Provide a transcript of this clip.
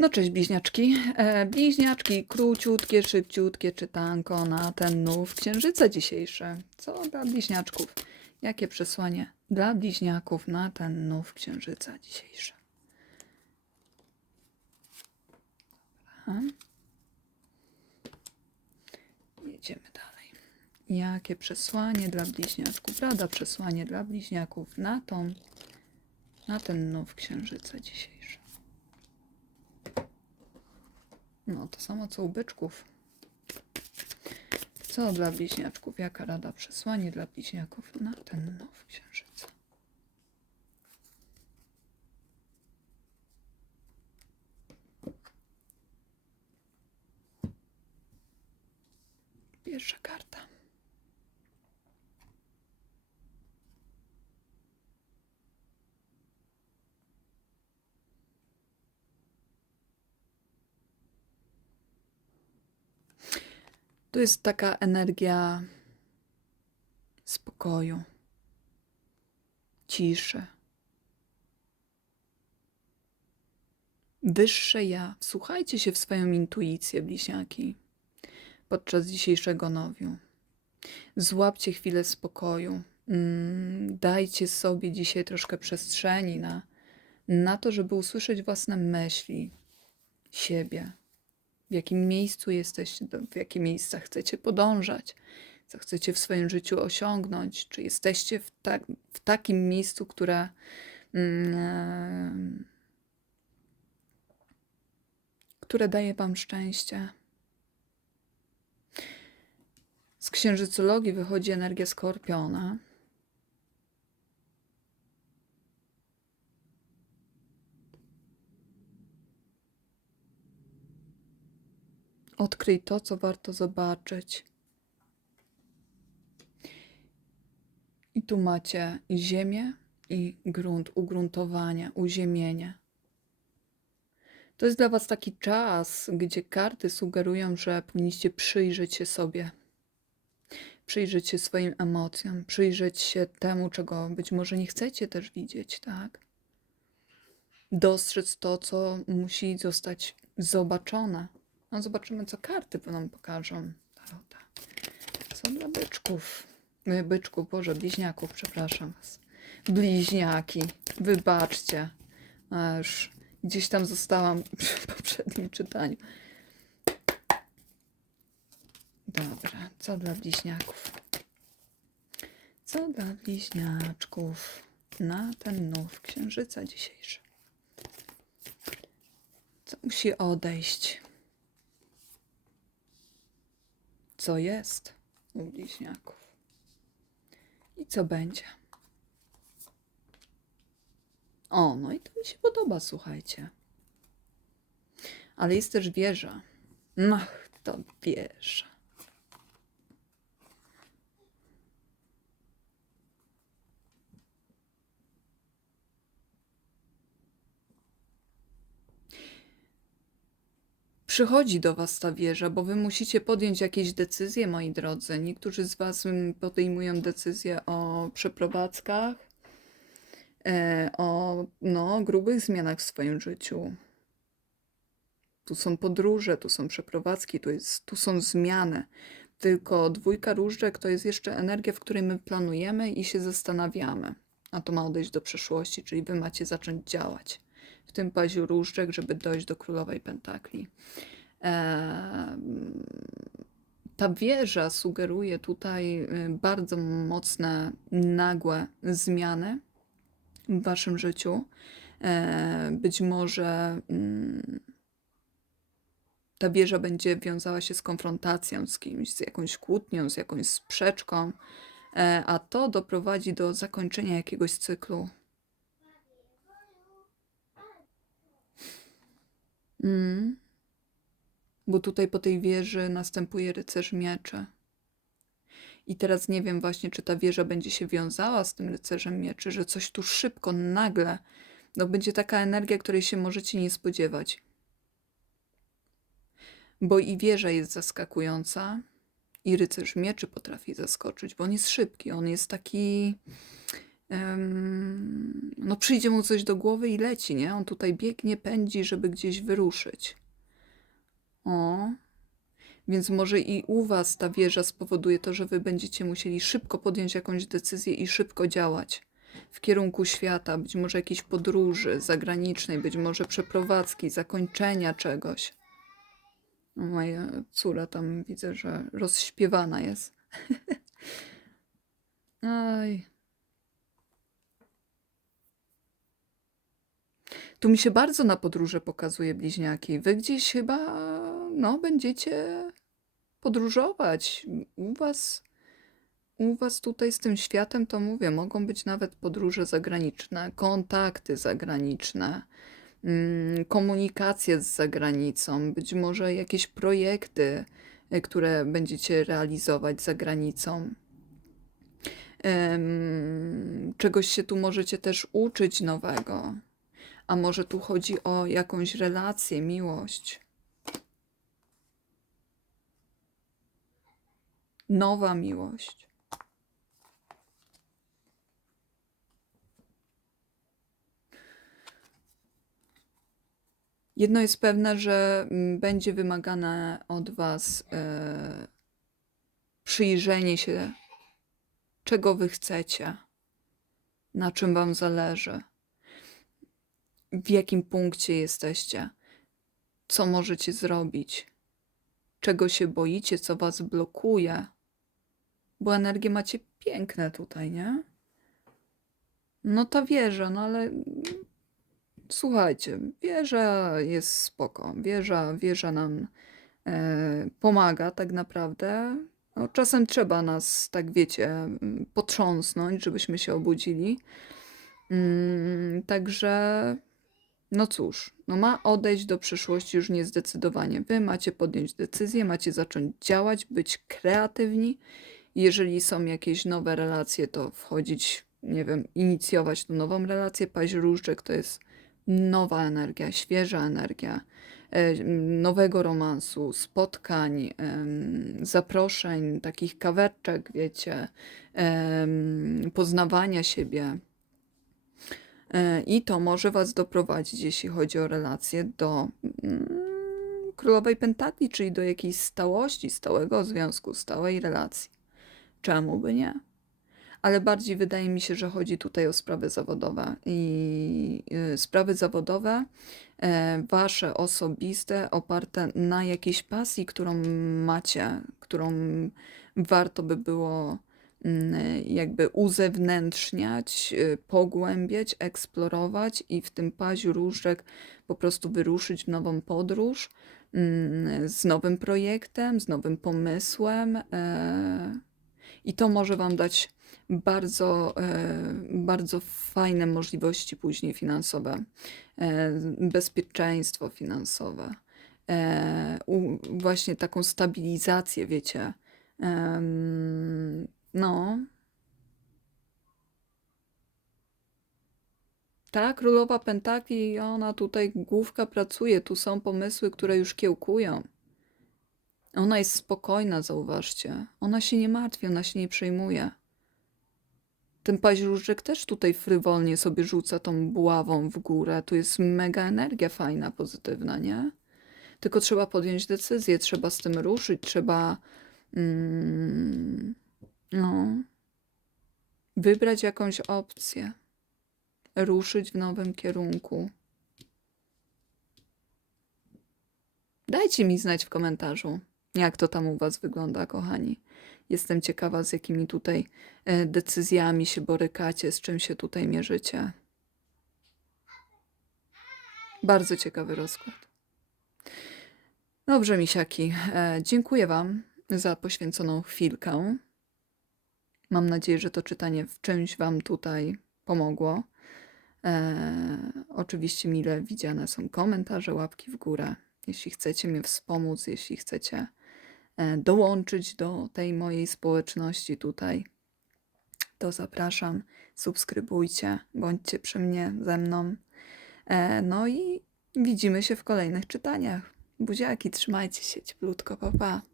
No cześć bliźniaczki. E, bliźniaczki, króciutkie, szybciutkie czytanko na ten nów księżyca dzisiejszy. Co dla bliźniaczków? Jakie przesłanie dla bliźniaków na ten nów księżyca dzisiejszy? Dobra. Jedziemy dalej. Jakie przesłanie dla bliźniaczków? Rada przesłanie dla bliźniaków na tą, na ten nów księżyca dzisiejszy. No, to samo co u byczków. Co dla bliźniaczków? Jaka rada przesłanie dla bliźniaków na ten nowy księżyc? Pierwsza karta. Tu jest taka energia spokoju, ciszy. Wyższe ja. Wsłuchajcie się w swoją intuicję, bliźniaki, podczas dzisiejszego nowiu. Złapcie chwilę spokoju. Mm, Dajcie sobie dzisiaj troszkę przestrzeni na, na to, żeby usłyszeć własne myśli, siebie w jakim miejscu jesteście, w jakie miejsca chcecie podążać, co chcecie w swoim życiu osiągnąć, czy jesteście w, tak, w takim miejscu, które, mm, które daje Wam szczęście. Z księżycologii wychodzi energia skorpiona. Odkryj to, co warto zobaczyć. I tu macie ziemię i grunt, ugruntowanie, uziemienie. To jest dla Was taki czas, gdzie karty sugerują, że powinniście przyjrzeć się sobie, przyjrzeć się swoim emocjom, przyjrzeć się temu, czego być może nie chcecie też widzieć, tak? Dostrzec to, co musi zostać zobaczone. No zobaczymy, co karty nam pokażą. Tarota. Co dla byczków? Byczków, Boże, bliźniaków, przepraszam was. Bliźniaki, wybaczcie. A już gdzieś tam zostałam przy poprzednim czytaniu. Dobra, co dla bliźniaków? Co dla bliźniaczków na ten nów księżyca dzisiejszy? Co musi odejść? Co jest u bliźniaków i co będzie. O, no i to mi się podoba, słuchajcie. Ale jest też wieża. No, to wieża. Przychodzi do Was ta wieża, bo Wy musicie podjąć jakieś decyzje, moi drodzy. Niektórzy z Was podejmują decyzje o przeprowadzkach, e, o no, grubych zmianach w swoim życiu. Tu są podróże, tu są przeprowadzki, tu, jest, tu są zmiany. Tylko dwójka różdżek to jest jeszcze energia, w której my planujemy i się zastanawiamy. A to ma odejść do przeszłości, czyli Wy macie zacząć działać w tym paziu różdżek, żeby dojść do królowej pentakli. Ta wieża sugeruje tutaj y, bardzo mocne, nagłe zmiany w waszym życiu. E, Być może mm, ta wieża będzie wiązała się z konfrontacją z kimś, z jakąś kłótnią, z jakąś sprzeczką, e, a to doprowadzi do zakończenia jakiegoś cyklu. Mm. Bo tutaj po tej wieży następuje rycerz mieczy. I teraz nie wiem właśnie, czy ta wieża będzie się wiązała z tym rycerzem mieczy, że coś tu szybko, nagle, no będzie taka energia, której się możecie nie spodziewać. Bo i wieża jest zaskakująca, i rycerz mieczy potrafi zaskoczyć, bo on jest szybki, on jest taki no przyjdzie mu coś do głowy i leci, nie? On tutaj biegnie, pędzi, żeby gdzieś wyruszyć. O, więc może i u was ta wieża spowoduje to, że wy będziecie musieli szybko podjąć jakąś decyzję i szybko działać w kierunku świata, być może jakiejś podróży zagranicznej, być może przeprowadzki, zakończenia czegoś. O, Moja córa tam widzę, że rozśpiewana jest. Aj. Tu mi się bardzo na podróże pokazuje bliźniaki. Wy gdzieś chyba, no, będziecie podróżować. U was, u was tutaj z tym światem, to mówię, mogą być nawet podróże zagraniczne, kontakty zagraniczne, mm, komunikacje z zagranicą, być może jakieś projekty, y, które będziecie realizować za granicą. Czegoś się tu możecie też uczyć nowego. A może tu chodzi o jakąś relację, miłość. Nowa miłość. Jedno jest pewne, że mm, będzie wymagane od Was e, przyjrzenie się, czego Wy chcecie, na czym Wam zależy, w jakim punkcie jesteście, co możecie zrobić, czego się boicie, co Was blokuje, bo energie macie piękne tutaj, nie? No ta wieża, no ale słuchajcie, wieża jest spoko. Wieża, wieża nam e, pomaga tak naprawdę. No, czasem trzeba nas, tak wiecie, potrząsnąć, żebyśmy się obudzili. Mm, także, no cóż, no ma odejść do przyszłości już niezdecydowanie. Wy macie podjąć decyzję, macie zacząć działać, być kreatywni. Jeżeli są jakieś nowe relacje, to wchodzić, nie wiem, inicjować tą nową relację. Paźróżdżek to jest nowa energia, świeża energia, e, nowego romansu, spotkań, zaproszeń, takich kawerczek, wiecie, poznawania siebie. E, I to może Was doprowadzić, jeśli chodzi o relacje, do mm, królowej pentakli, czyli do jakiejś stałości, stałego związku, stałej relacji. Czemu by nie? Ale bardziej wydaje mi się, że chodzi tutaj o sprawy zawodowe. I y, sprawy zawodowe, e, wasze osobiste, oparte na jakiejś pasji, którą macie, którą warto by było jakby uzewnętrzniać, y, pogłębiać, eksplorować i w tym paziu różdżek po prostu wyruszyć w nową podróż mm, z nowym projektem, z nowym pomysłem. e, I to może Wam dać bardzo, e, bardzo fajne możliwości później finansowe, e, bezpieczeństwo finansowe, właśnie taką stabilizację, wiecie. No, ta królowa pentakli, ona tutaj główka pracuje, tu są pomysły, które już kiełkują. Ona jest spokojna, zauważcie. Ona się nie martwi, ona się nie przejmuje. Ten paźróżek też tutaj frywolnie sobie rzuca tą buławą w górę. Tu jest mega energia fajna, pozytywna, nie? Tylko trzeba podjąć decyzję, trzeba z tym ruszyć, trzeba mm, no, wybrać jakąś opcję, ruszyć w nowym kierunku. Dajcie mi znać w komentarzu, jak to tam u Was wygląda, kochani. Jestem ciekawa, z jakimi tutaj e, decyzjami się borykacie, z czym się tutaj mierzycie. Bardzo ciekawy rozkład. Dobrze, misiaki. E, dziękuję Wam za poświęconą chwilkę. Mam nadzieję, że to czytanie w czymś Wam tutaj pomogło. E, oczywiście mile widziane są komentarze, łapki w górę. Jeśli chcecie mnie wspomóc, jeśli chcecie e, dołączyć do tej mojej społeczności tutaj, to zapraszam, subskrybujcie, bądźcie przy mnie, ze mną. E, no i widzimy się w kolejnych czytaniach. Buziaki, trzymajcie się, cieplutko, pa pa.